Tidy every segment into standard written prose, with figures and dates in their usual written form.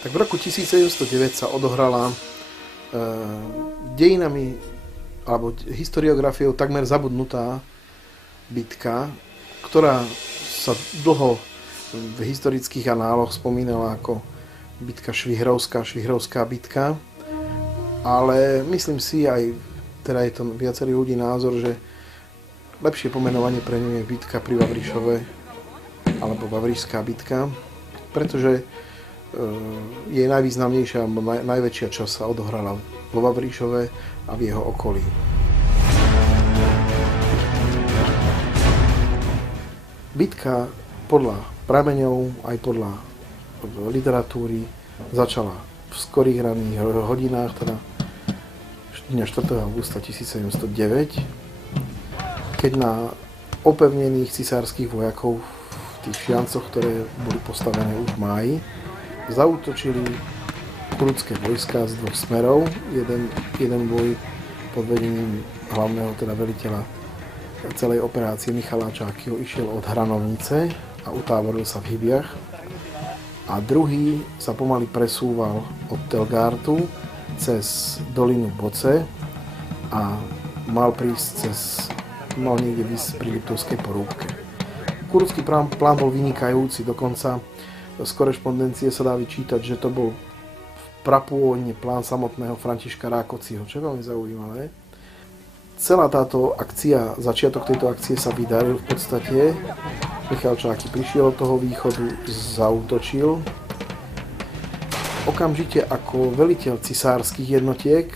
Tak v roku 1709 sa odohrala dejinami alebo historiografiou takmer zabudnutá bitka, ktorá sa dlho v historických análoch spomínala ako bitka Švihrovská bitka, ale myslím si aj, teda je to viacerý ľudí názor, že lepšie pomenovanie pre ňu je bitka pri Vavrišove alebo Vavrišská bitka, pretože jej najvýznamnejšia alebo najväčšia časť sa odohrala vo Vavrišove a v jeho okolí. Bitka podľa prameňov aj podľa literatúry začala v skorých ranných hodinách, teda dňa 4. augusta 1709, keď na opevnených cisárskych vojakov v tých šiancoch, ktoré boli postavené už v máji, zaútočili kurudské vojska z dvoch smerov. Jeden boj pod vedením hlavného teda veliteľa celej operácie Michala Čákyho išiel od Hranovnice a utávoril sa v Hybiach. A druhý sa pomaly presúval od Telgártu cez dolinu Boce a mal prísť mal niekde vysť pri Liptovskej Porúbke. Kurudský plán bol vynikajúci, dokonca z korešpondencie sa dá vyčítať, že to bol prapôvodne plán samotného Františka Rákociho, čo je veľmi zaujímavé. Celá táto akcia, začiatok tejto akcie sa vydaril v podstate. Michal Čáky prišiel od toho východu, zaútočil. Okamžite ako veliteľ cisárskych jednotiek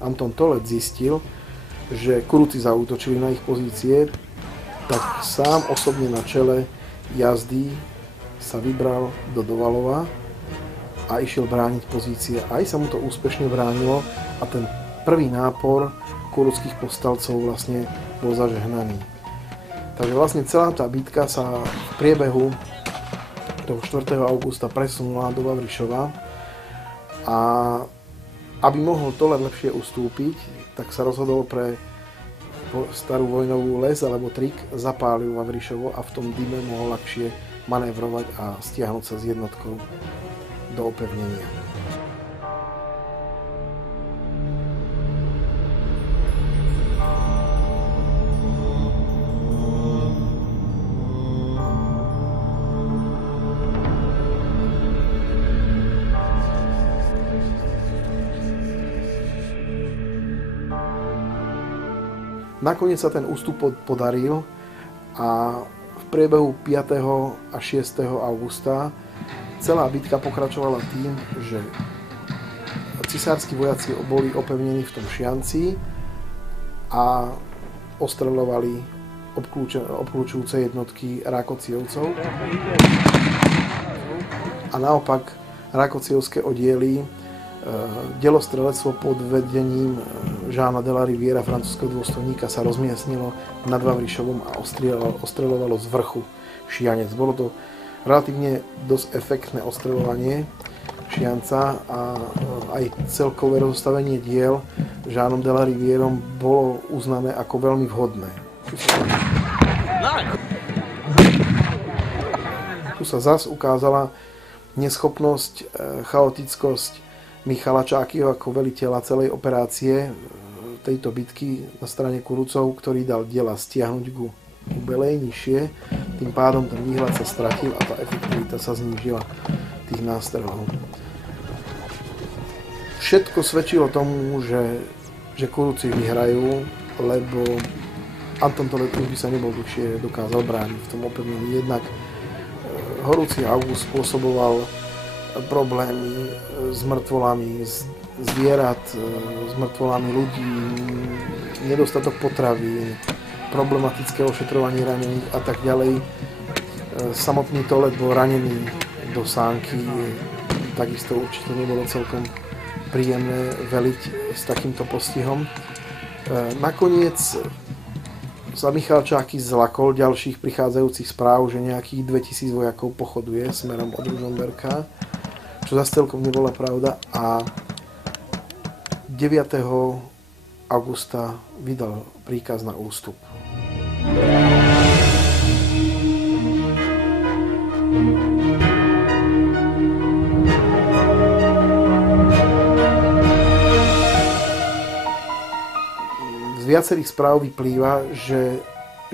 Anton Tolec zistil, že Kuruci zaútočili na ich pozície, tak sám osobne na čele jazdy sa vybral do Dovalova a išiel brániť pozície. Aj sa mu to úspešne bránilo a ten prvý nápor kuruckých povstalcov vlastne bol zažehnaný. Takže vlastne celá tá bitka sa v priebehu toho 4. augusta presunula do Vavrišova a aby mohol Toler lepšie ustúpiť, tak sa rozhodol pre starú vojnovú les alebo trik, zapálil Vavrišovo a v tom dyme mohol ľahšie manévrovať a stiahnuť sa s jednotkou do opevnenia. Nakoniec sa ten ústup podaril a v priebehu 5. a 6. augusta celá bitka pokračovala tým, že cisársky vojaci boli opevnení v tom Šianci a ostreľovali obklúčujúce jednotky Rákocievcov. A naopak Rákocievské oddiely delostrelectvo pod vedením Jeana de la Riviera, francúzskeho dôstojníka, sa rozmiestnilo nad Vavrišovom a ostreľovalo z vrchu Šianec. Bolo to relatívne dosť efektné ostreľovanie Šianca a aj celkové rozostavenie diel Jeanom de la Rivierom bolo uznané ako veľmi vhodné. Tu sa zas ukázala neschopnosť, chaotickosť Michala Čákyho ako veliteľa celej operácie tejto bitky na strane Kurucov, ktorý dal diela stiahnuť ku Belej nižšie. Tým pádom ten výhľad sa stratil a tá efektivita sa znížila tých nástrelov. Všetko svedčilo tomu, že Kuruci vyhrajú, lebo Anton Tolec už by sa nebol dlhšie dokázal brániť v tom opevnení. Jednak horúci august spôsoboval problémy s mŕtvolami zvierat, s mŕtvolami ľudí, nedostatok potravy, problematické ošetrovanie ranených a tak ďalej. Samotný Tolec bol ranený do sánky, takisto určite nebolo celkom príjemné veliť s takýmto postihom. Nakoniec sa Michal Čáky zlakol ďalších prichádzajúcich správ, že nejakých 2000 vojakov pochoduje smerom od Ružomberka, čo zase celkom nebola pravda, a 9. augusta vydal príkaz na ústup. Z viacerých správ vyplýva, že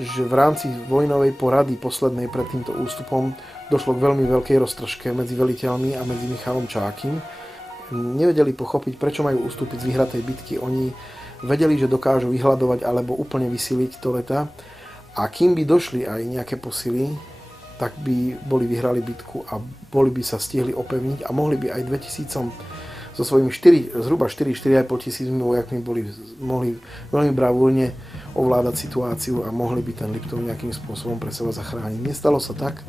v rámci vojnovej porady poslednej pred týmto ústupom došlo k veľmi veľkej roztržke medzi veliteľmi a medzi Michalom Čákym. Nevedeli pochopiť, prečo majú ustúpiť z vyhratej bitky. Oni vedeli, že dokážu vyhľadovať alebo úplne vysiliť Toleta, a kým by došli aj nejaké posily, tak by vyhrali bitku a boli by sa stihli opevniť a mohli by aj 2000 so svojimi zhruba 4-4,5 tisícmi vojakmi mohli veľmi bravúrne ovládať situáciu a mohli by ten Liptov nejakým spôsobom pre seba zachrániť. Nestalo sa tak,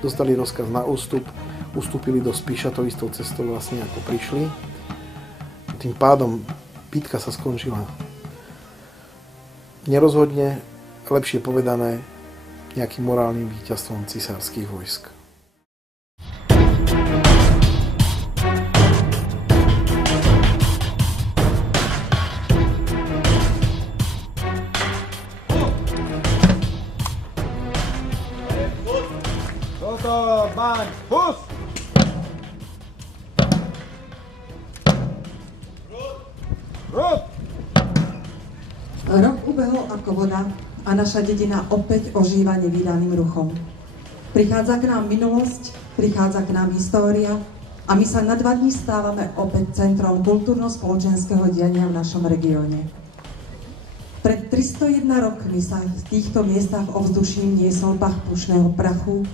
dostali rozkaz na ústup, ustúpili do Spiša to istou cestou vlastne ako prišli. Tým pádom bitka sa skončila nerozhodne, lepšie povedané, nejakým morálnym víťazstvom cisárskych vojsk. Rok ubehol ako voda a naša dedina opäť ožíva nevídaným ruchom. Prichádza k nám minulosť prichádza k nám história a my sa na 2 dní stávame opäť centrom kultúrno-spoločenského diania v našom regióne. Pred 301 rokmi sa v týchto miestach ovzduším niesol pach pušného prachu,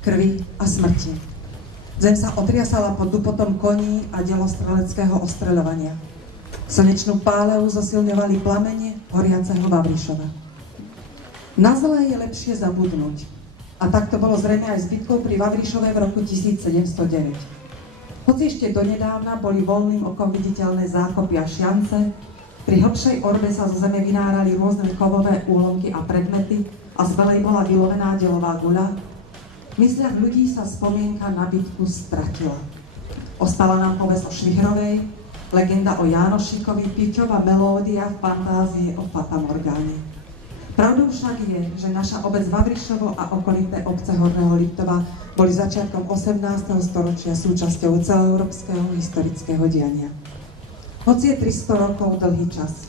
krvi a smrti. Zem sa otriasala pod dupotom koní a delostreleckého ostreľovania. Slnečnú páleu zosilňovali plamene horiaceho Vavrišova. Na zlé je lepšie zabudnúť. A tak to bolo zrejme aj s bitkou pri Vavrišove v roku 1709. Hoci ešte donedávna boli voľným okom viditeľné zákopy a šiance, pri hlbšej orbe sa zo zeme vynárali rôzne kovové úlomky a predmety a z belej bola vylovená delová guľa, v mysliach ľudí sa spomienka na bitku stratila. Ostala nám povesť o Švihrovej, legenda o Jánošikovi, Piťova melódia v fantázii o Fatamorgáne. Pravdou však je, že naša obec Vavrišovo a okolité obce Horného Liptova boli začiatkom 18. storočia súčasťou celoeurópskeho historického diania. Hoci je 300 rokov dlhý čas,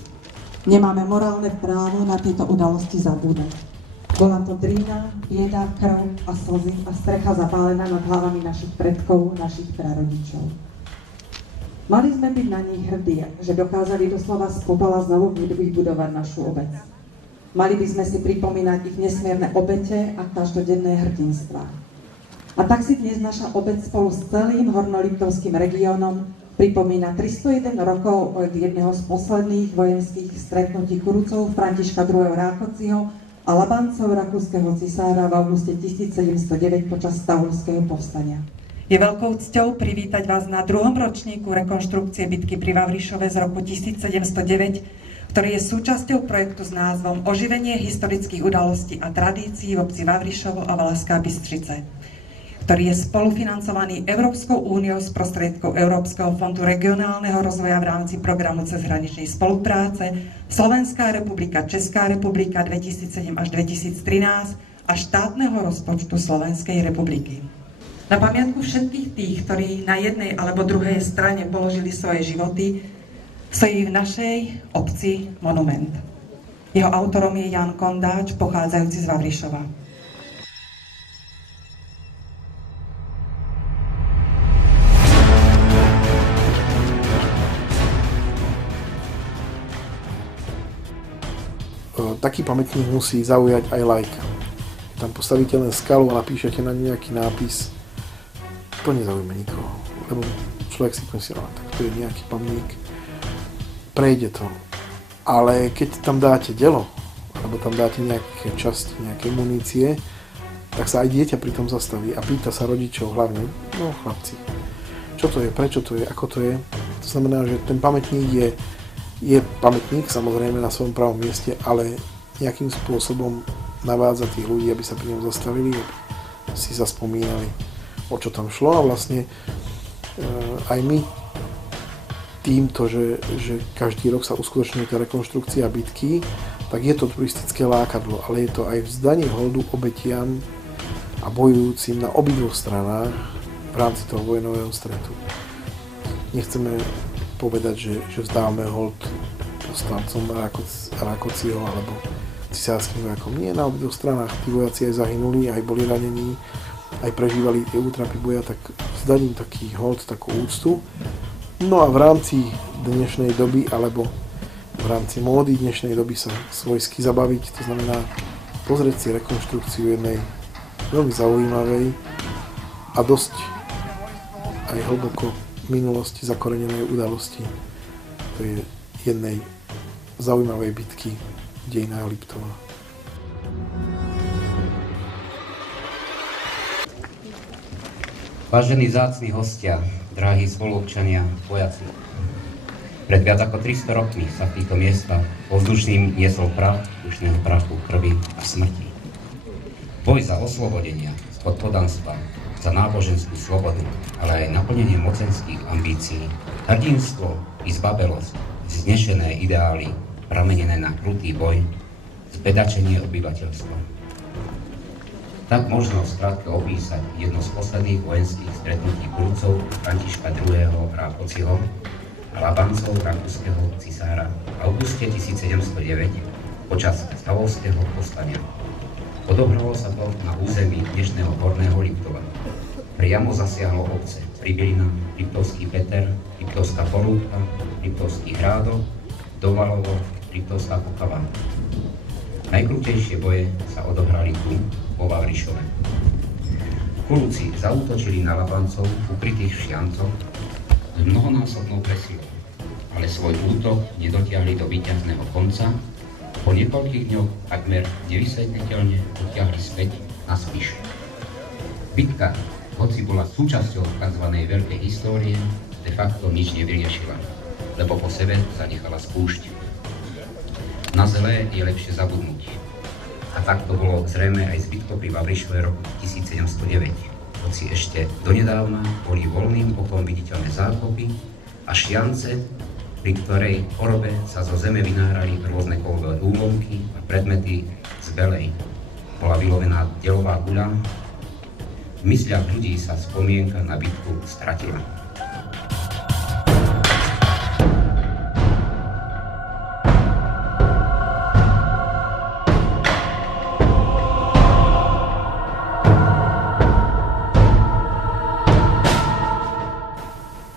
nemáme morálne právo na tieto udalosti zabúdať. Bola to drina, bieda, krv a slzy a strecha zapálená nad hlavami našich predkov, našich prarodičov. Mali sme byť na nich hrdí, že dokázali doslova z popola znovu vybudovať našu obec. Mali by sme si pripomínať ich nesmierne obete a každodenné hrdinstva. A tak si dnes naša obec spolu s celým hornoliptovským regiónom pripomína 301 rokov od jedného z posledných vojenských stretnutí Kurucov Františka II. Rákociho a Labancov rakúskeho cisára v auguste 1709 počas Stavovského povstania. Je veľkou cťou privítať vás na 2. ročníku rekonštrukcie bitky pri Vavrišove z roku 1709, ktorý je súčasťou projektu s názvom Oživenie historických udalostí a tradícií v obci Vavrišovo a Valašská Bystrica, ktorý je spolufinancovaný Európskou úniou z prostriedkov Európskeho fondu regionálneho rozvoja v rámci programu cezhraničnej spolupráce Slovenská republika, Česká republika 2007 až 2013 a štátneho rozpočtu Slovenskej republiky. Na pamiatku všetkých tých, ktorí na jednej alebo druhej strane položili svoje životy, stojí v našej obci monument. Jeho autorom je Jan Kondáč, pochádzajúci z Vavrišova. Taký pamätník musí zaujať aj laika. Tam postavíte len skalu a napíšete na nejaký nápis. To nezaujíma nikoho, lebo človek si myslí, tak to je nejaký pamätník. Prejde to. Ale keď tam dáte delo, alebo tam dáte nejaké časti, nejaké munície, tak sa aj dieťa pri tom zastaví a pýta sa rodičov hlavne, no chlapci, čo to je, prečo to je, ako to je. To znamená, že ten pamätník je pamätník samozrejme na svojom pravom mieste, ale nejakým spôsobom navádza tých ľudí, aby sa pri ňom zastavili, aby si zaspomínali, o čo tam šlo. A vlastne aj my týmto, že každý rok sa uskutočňuje tá rekonštrukcia bitky, tak je to turistické lákadlo, ale je to aj vzdanie holdu obetiam a bojujúcim na obidvoch stranách v rámci toho vojnového stretu. Nechceme povedať, že vzdávame hold povstancom Rákociho alebo cisárskym vojakom. Nie, na obidvoch stranách tí vojaci aj zahynuli, aj boli ranení, aj prežívali tie útrapy boja, tak vzdaním taký hold, takú úctu. No a v rámci dnešnej doby, alebo v rámci módy dnešnej doby sa svojsky zabaviť, to znamená pozrieť si rekonštrukciu jednej veľmi zaujímavej a dosť aj hlboko v minulosti zakorenenej udalosti. To je jednej zaujímavej bitky v dejinách Liptova. Vážení vzácni hostia, drahí spoluobčania, vojaci. Pred viac ako 300 rokmi sa v týchto miestach ovzdušným niesol prach pušného prachu, krvi a smrti. Boj za oslobodenia spod poddanstva, za náboženskú slobodu, ale aj naplnenie mocenských ambícií, hrdinstvo i zbabelosť, vznešené ideály, pramenené na krutý boj, zbedačenie obyvateľstva. Tak možno skrátke opísať jedno z posledných vojenských stretnutí Kurucov Františka II. Rákociho a Labancov rakúskeho cisára v auguste 1709 počas Stavovského povstania. Odohralo sa to na území dnešného Horného Liptova. priamo zasiahlo obce Pribylina, Liptovský Peter, Liptovská Polúka, Liptovský Hrádok, Dovalovo, Liptovská Kokava. Najkrutejšie boje sa odohrali tu, vo Vavrišove. Kulúci zaútočili na Labancov ukrytých v Šiancoch s mnohonásobnou presilou, ale svoj útok nedotiahli do víťazného konca. Po niekoľkých dňoch takmer nevysvetliteľne utiahli späť na Spiš. Bitka, hoci bola súčasťou tzv. Veľkej histórie, de facto nič nevyriešila, lebo po sebe zanechala spúšť. Na zlé je lepšie zabudnúť. A tak to bolo zrejme aj z bitkou pri Vavrišove roku 1709. Hoci ešte donedávna boli voľným okom viditeľné zákopy a Šiance, pri ktorej orobe sa zo zeme vynárali rôzne kovové úlomky a predmety z belej. Bola vylovená delová guľa. V mysliach ľudí sa spomienka na bitku stratila.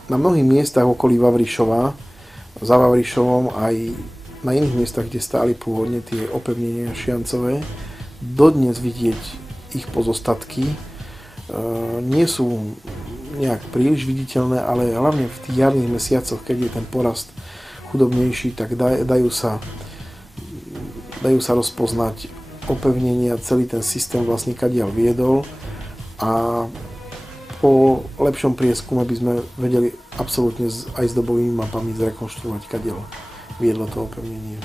Na mnohých miestach okolí Vavrišova, za Vavrišovom aj na iných miestach, kde stáli pôvodne tie opevnenia šiancové, dodnes vidieť ich pozostatky. Nie sú nejak príliš viditeľné, ale hlavne v tých jarných mesiacoch, keď je ten porast chudobnejší, tak dajú sa rozpoznať opevnenia, celý ten systém vlastne kadiaľ viedol a po lepšom prieskume by sme vedeli absolútne aj s dobovými mapami zrekonštruovať, kadiaľ viedlo to opevnenie.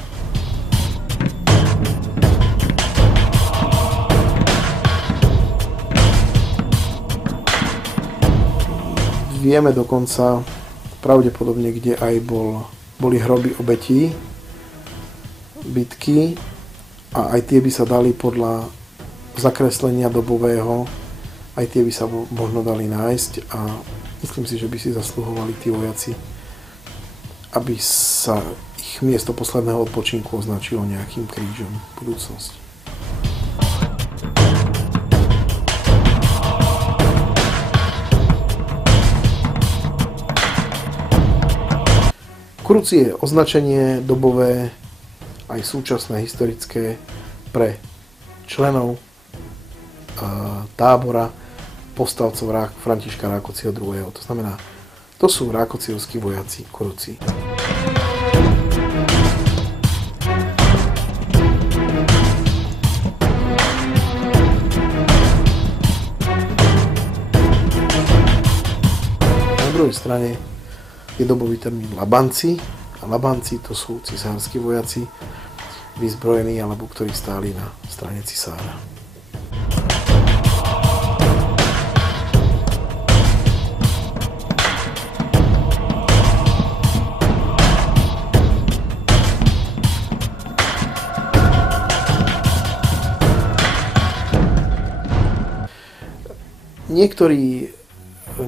Vieme dokonca pravdepodobne, kde aj boli hroby obetí bitky a aj tie by sa dali podľa zakreslenia dobového, aj tie by sa možno dali nájsť a myslím si, že by si zasluhovali tí vojaci, aby sa ich miesto posledného odpočinku označilo nejakým krížom v budúcnosti. Kuruci je označenie dobové aj súčasné historické pre členov tábora povstalcov Františka Rákociho II. To znamená, to sú rákociovskí vojaci Kuruci. Na druhej strane je dobový termín Labanci. A Labanci to sú cisársky vojaci, vyzbrojení alebo ktorí stáli na strane cisára.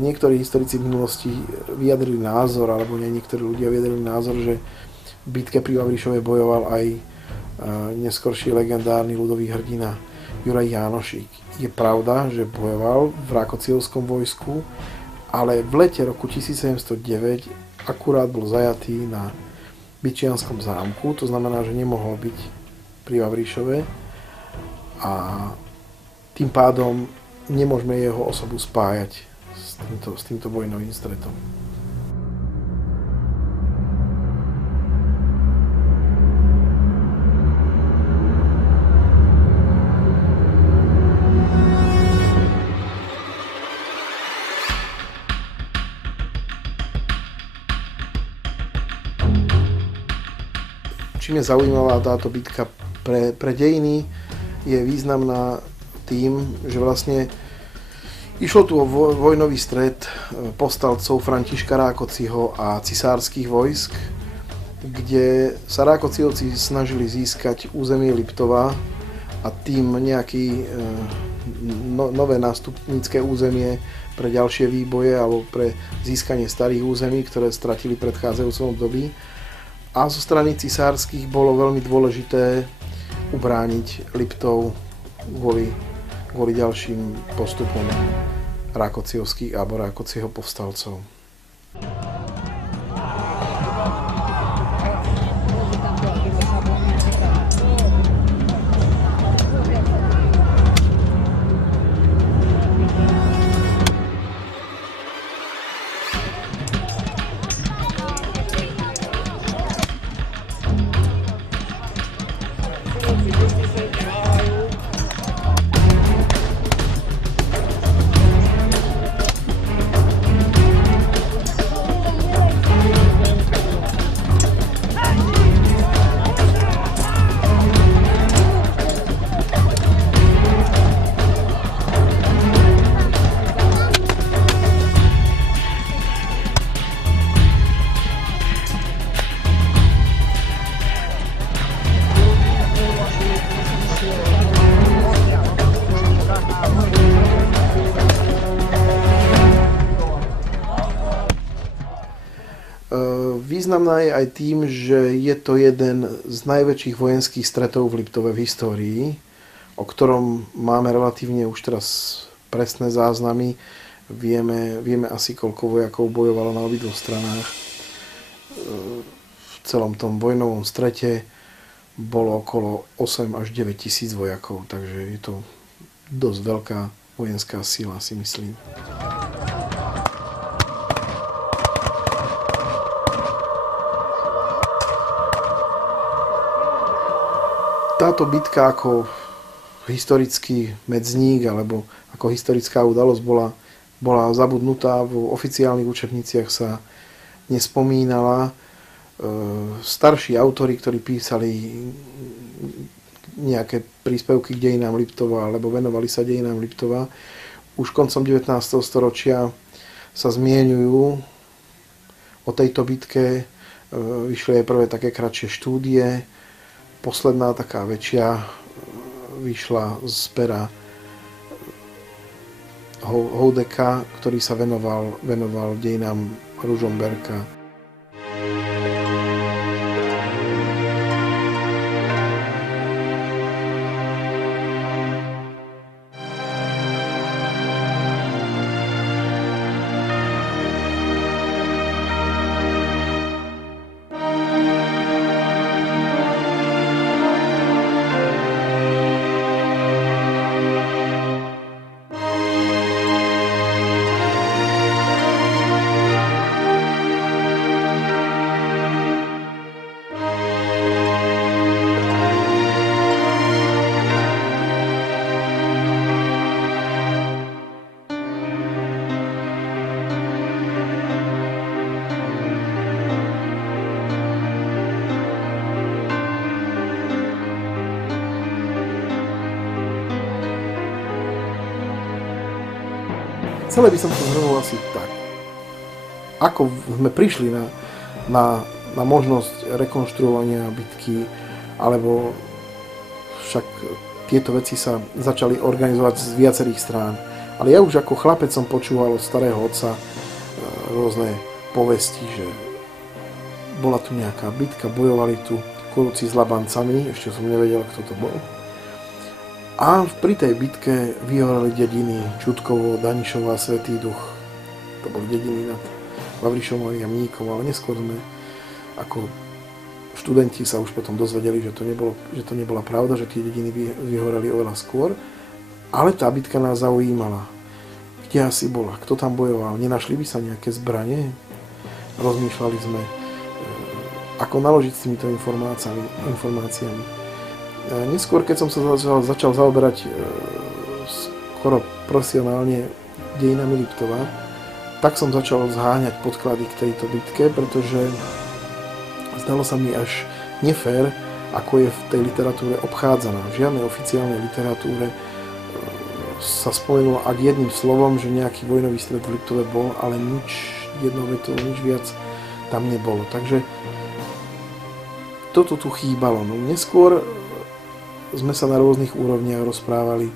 Niektorí historici v minulosti vyjadrili názor, alebo niektorí ľudia vyjadrili názor, že v bitke pri Vavrišove bojoval aj neskorší legendárny ľudový hrdina Juraj Jánošík. Je pravda, že bojoval v Rákociovskom vojsku, ale v lete roku 1709 akurát bol zajatý na Byčianskom zámku, to znamená, že nemohol byť pri Vavrišove a tým pádom nemôžeme jeho osobu spájať s týmto vojnovým stretom. Čím je zaujímavá táto bitka pre dejiny, je významná tým, že vlastne išlo tu o vojnový stret povstalcov Františka Rákociho a cisárskych vojsk, kde sa Rákociovci snažili získať územie Liptova a tým nejaké nové nástupnícke územie pre ďalšie výboje alebo pre získanie starých území, ktoré stratili v predchádzajúcom období. A zo strany cisárskych bolo veľmi dôležité ubrániť Liptov kvôli ďalším postupom Rákociovských alebo Rákocieho povstalcov. Významná je aj tým, že je to jeden z najväčších vojenských stretov v Liptove v histórii, o ktorom máme relatívne už teraz presné záznamy. Vieme asi, koľko vojakov bojovalo na obidvoch stranách. V celom tom vojnovom strete bolo okolo 8 až 9 tisíc vojakov, takže je to dosť veľká vojenská sila, si myslím. Táto bitka ako historický medzník alebo ako historická udalosť bola zabudnutá, v oficiálnych učebniciach sa nespomínala. Starší autori, ktorí písali nejaké príspevky k dejinám Liptova alebo venovali sa dejinám Liptova, už koncom 19. storočia sa zmieňujú o tejto bitke. Vyšli aj prvé také kratšie štúdie. Posledná taká väčšia vyšla z pera Houdeka, ktorý sa venoval dejinám Ružomberka. Celé by som to zhrnul asi tak. Ako sme prišli na možnosť rekonštruovania bitky, alebo však tieto veci sa začali organizovať z viacerých strán. Ale ja už ako chlapec som počúval od starého otca rôzne povesti, že bola tu nejaká bitka, bojovali tu Kurúci s Labancami, ešte som nevedel, kto to bol. A pri tej bitke vyhoreli dediny Čutkovo, Danišovo a Svätý Duch. To boli dediny nad Vavrišom a Mníkom, ale neskôr sme ako študenti sa už potom dozvedeli, že to nebola pravda, že tie dediny vyhoreli oveľa skôr. Ale tá bitka nás zaujímala. Kde asi bola? Kto tam bojoval? Nenašli by sa nejaké zbranie? Rozmýšľali sme, ako naložiť s týmito informáciami. Neskôr, keď som sa začal zaoberať skoro profesionálne dejinami Liptova, tak som začal zháňať podklady k tejto bitke, pretože zdalo sa mi až nefér, ako je v tej literatúre obchádzaná. V žiadnej oficiálnej literatúre sa spomenulo ak jedným slovom, že nejaký vojnový stret v Liptove bol, ale nič jednovetovo, nič viac tam nebolo. Takže toto tu chýbalo. No, neskôr sme sa na rôznych úrovniach rozprávali.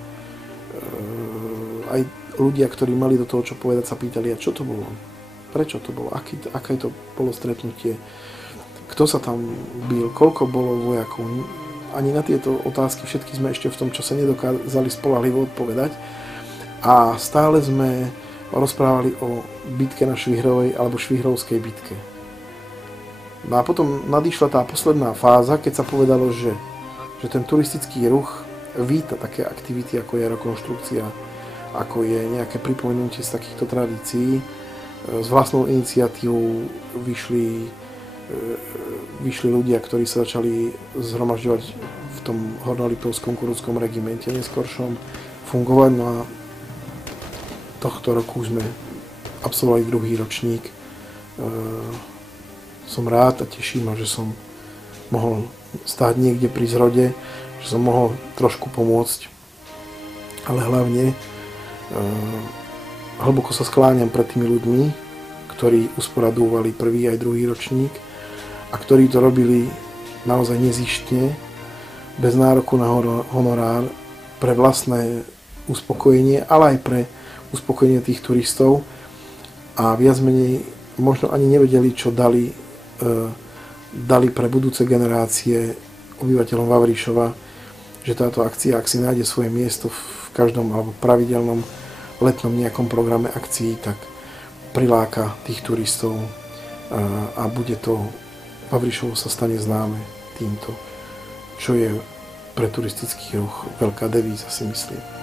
Aj ľudia, ktorí mali do toho čo povedať, sa pýtali, a čo to bolo? Prečo to bolo? Aké to bolo stretnutie? Kto sa tam bil? Koľko bolo vojakov? Ani na tieto otázky všetky sme ešte v tom čase nedokázali spoľahlivo odpovedať. A stále sme rozprávali o bitke na Švihrovej alebo Švihrovskej bitke. No a potom nadišla tá posledná fáza, keď sa povedalo, že ten turistický ruch víta také aktivity, ako je rekonštrukcia, ako je nejaké pripomenutie z takýchto tradícií. S vlastnou iniciatívou vyšli ľudia, ktorí sa začali zhromažďovať v tom hornolitovskom kuruckom regimente neskoršom, fungovať. No a tohto roku sme absolvovali druhý ročník. Som rád a teší ma, že som mohol stáť niekde pri zrode, že som mohol trošku pomôcť, ale hlavne hlboko sa skláňam pred tými ľuďmi, ktorí usporadúvali prvý aj druhý ročník a ktorí to robili naozaj nezištne, bez nároku na honorár, pre vlastné uspokojenie, ale aj pre uspokojenie tých turistov a viac menej možno ani nevedeli, čo dali pre budúce generácie obyvateľom Vavríšova, že táto akcia, ak si nájde svoje miesto v každom alebo pravidelnom letnom nejakom programe akcií, tak priláka tých turistov a bude to, Vavríšovo sa stane známe týmto, čo je pre turistický ruch veľká devíza, si myslím.